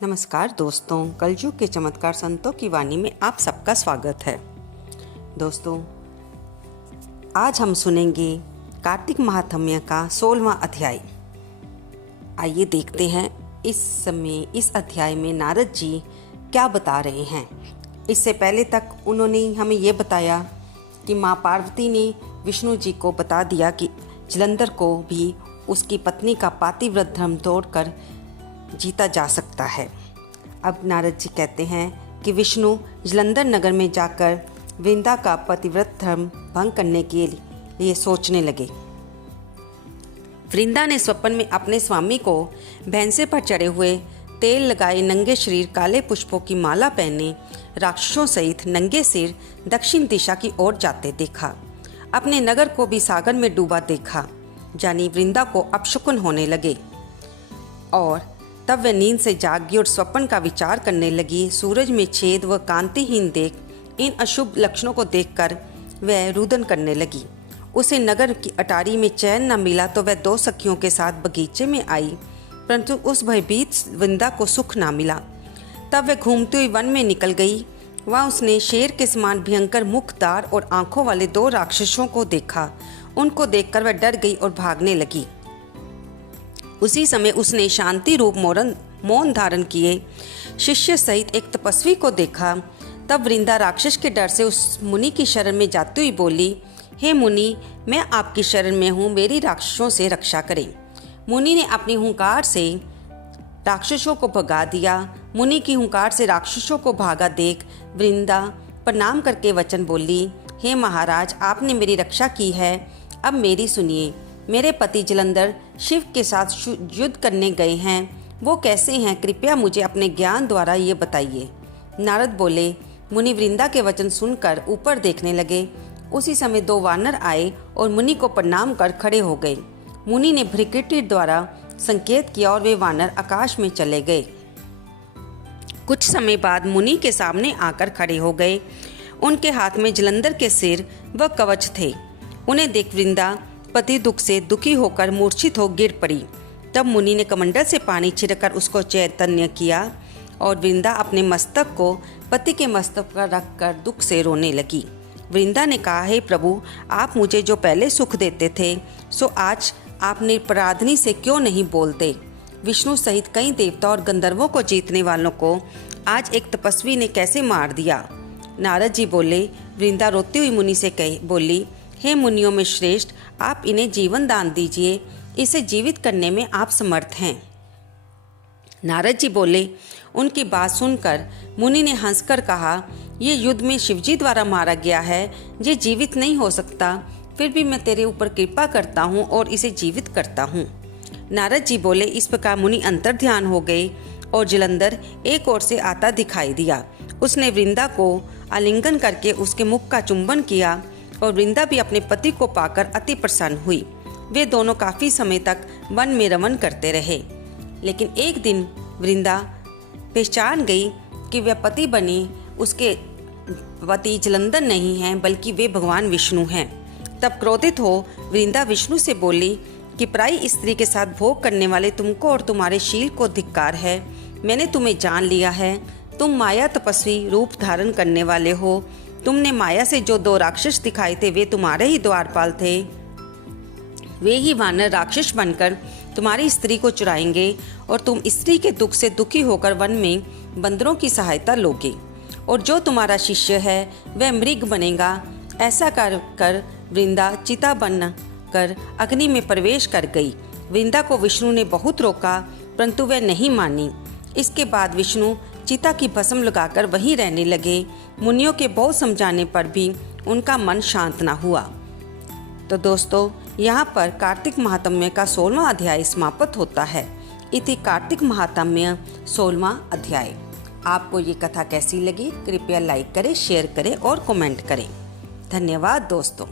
नमस्कार दोस्तों, कलयुग के चमत्कार संतों की वाणी में आप सबका स्वागत है। दोस्तों, आज हम सुनेंगे कार्तिक महात्म्य का 16वां अध्याय। आइए देखते हैं इस समय इस अध्याय में नारद जी क्या बता रहे हैं। इससे पहले तक उन्होंने हमें ये बताया कि माँ पार्वती ने विष्णु जी को बता दिया कि जलंधर को भी उसकी पत्नी का पातिव्रत धर्म तोड़कर जीता जा सकता है। अब नारद जी कहते हैं कि विष्णु जलंधर नगर में जाकर वृंदा का पतिव्रत धर्म भंग करने के लिए सोचने लगे। वृंदा ने स्वप्न में अपने स्वामी को भैंसे पर चढ़े हुए तेल लगाए नंगे शरीर काले पुष्पों की माला पहने राक्षसों सहित नंगे सिर दक्षिण दिशा की ओर जाते देखा। अपने नगर को भी सागर में डूबा देखा। जानी वृंदा को अपशकुन होने लगे और तब वह नींद से जागी और स्वप्न का विचार करने लगी। सूरज में छेद व कांतिहीन देख इन अशुभ लक्षणों को देखकर वह रुदन करने लगी। उसे नगर की अटारी में चैन न मिला तो वह 2 सखियों के साथ बगीचे में आई, परंतु उस भयभीत वृंदा को सुख न मिला। तब वह घूमती हुई वन में निकल गई। वहाँ उसने शेर के समान भयंकर मुखदार और आंखों वाले 2 राक्षसों को देखा। उनको देखकर वह डर गई और भागने लगी। उसी समय उसने शांति रूप मौन धारण किए शिष्य सहित एक तपस्वी को देखा। तब वृंदा राक्षस के डर से उस मुनि की शरण में जाती हुई बोली, हे मुनि, मैं आपकी शरण में हूँ, मेरी राक्षसों से रक्षा करें। मुनि ने अपनी हुंकार से राक्षसों को भगा दिया। मुनि की हुंकार से राक्षसों को भागा देख वृंदा प्रणाम करके वचन बोली, हे महाराज, आपने मेरी रक्षा की है, अब मेरी सुनिए। मेरे पति जलंधर शिव के साथ युद्ध करने गए हैं। वो कैसे हैं, कृपया मुझे अपने ज्ञान द्वारा ये बताइए। नारद बोले। मुनि वृंदा के वचन सुनकर ऊपर देखने लगे। उसी समय 2 वानर आए और मुनि को प्रणाम कर खड़े हो गए। मुनि ने भ्रिकुटी द्वारा संकेत किया और वे वानर आकाश में चले गए। कुछ समय बाद मुनि के सामने आकर खड़े हो गए। उनके हाथ में जलंधर के सिर व कवच थे। उन्हें देख वृंदा पति दुख से दुखी होकर मूर्छित हो गिर पड़ी। तब मुनि ने कमंडल से पानी छिड़कर उसको चैतन्य किया और वृंदा अपने मस्तक को पति के मस्तक पर रखकर दुख से रोने लगी। वृंदा ने कहा, हे प्रभु, आप मुझे जो पहले सुख देते थे सो आज आप निरपराधनी से क्यों नहीं बोलते। विष्णु सहित कई देवता और गंधर्वों को जीतने वालों को आज एक तपस्वी ने कैसे मार दिया। नारद जी बोले। वृंदा रोती हुई मुनि से बोली, हे मुनियों में श्रेष्ठ, आप इन्हें जीवन दान दीजिए, इसे जीवित करने में आप समर्थ हैं। नारद जी बोले। उनकी बात सुनकर मुनि ने हंसकर कहा, ये युद्ध में शिवजी द्वारा मारा गया है, ये जीवित नहीं हो सकता, फिर भी मैं तेरे ऊपर कृपा करता हूँ और इसे जीवित करता हूँ। नारद जी बोले। इस प्रकार मुनि अंतर ध्यान हो गए और जलंधर एक ओर से आता दिखाई दिया। उसने वृंदा को आलिंगन करके उसके मुख का चुंबन किया और वृंदा भी अपने पति को पाकर अति प्रसन्न हुई। वे दोनों काफी समय तक वन में रमन करते रहे। लेकिन एक दिन वृंदा पहचान गई कि वह पति बने उसके पति जलंधर नहीं हैं, बल्कि वे भगवान विष्णु हैं। तब क्रोधित हो वृंदा विष्णु से बोली कि पराई स्त्री के साथ भोग करने वाले तुमको और तुम्हारे शील को धिक्कार है। मैंने तुम्हें जान लिया है। तुम माया तपस्वी रूप धारण करने वाले हो। तुमने माया से जो 2 राक्षस दिखाए थे वे तुम्हारे ही द्वारपाल थे। वे ही वानर राक्षस बनकर तुम्हारी स्त्री को चुराएंगे और तुम स्त्री के दुख से दुखी होकर वन में बंदरों की सहायता लोगे और जो तुम्हारा शिष्य है वह मृग बनेगा। ऐसा कर वृंदा चिता बन कर अग्नि में प्रवेश कर गई। वृंदा को विष्णु ने बहुत रोका, परंतु वह नहीं मानी। इसके बाद विष्णु चिता की भस्म लगाकर वहीं रहने लगे। मुनियों के बहुत समझाने पर भी उनका मन शांत न हुआ। तो दोस्तों, यहाँ पर कार्तिक महात्म्य का 16वां अध्याय समाप्त होता है। इति कार्तिक महात्म्य 16वां अध्याय। आपको ये कथा कैसी लगी, कृपया लाइक करें, शेयर करें और कमेंट करें। धन्यवाद दोस्तों।